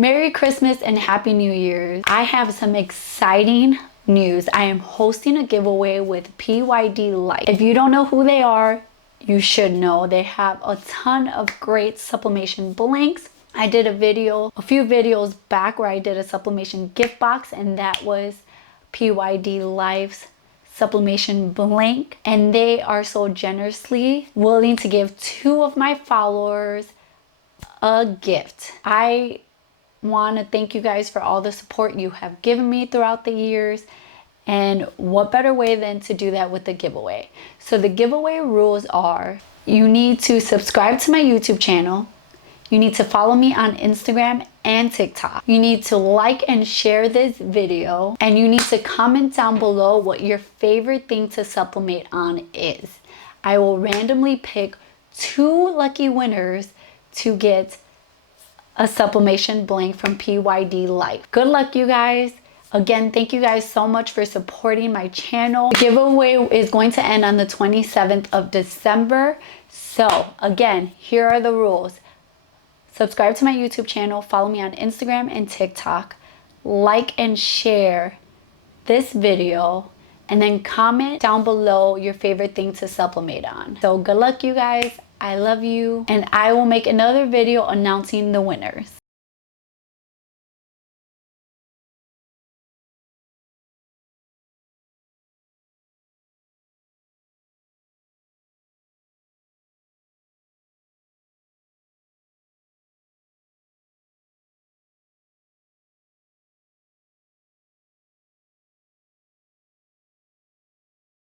Merry Christmas and Happy New Year's. I have some exciting news. I am hosting a giveaway with PYD Life. If you don't know who they are, you should know. They have a ton of great sublimation blanks. I did a few videos back where I did a sublimation gift box, and that was PYD Life's sublimation blank. And they are so generously willing to give 2 of my followers a gift. I want to thank you guys for all the support you have given me throughout the years, and what better way than to do that with a giveaway. So the giveaway rules are: you need to subscribe to my YouTube channel, you need to follow me on Instagram and TikTok, you need to like and share this video, and you need to comment down below what your favorite thing to sublimate on is. I will randomly pick 2 lucky winners to get a sublimation blank from PYD Life. Good luck, you guys. Again, thank you guys so much for supporting my channel. The giveaway is going to end on the 27th of December. So again, here are the rules. Subscribe to my YouTube channel, follow me on Instagram and TikTok, like and share this video, and then comment down below your favorite thing to sublimate on. So good luck, you guys. I love you, and I will make another video announcing the winners.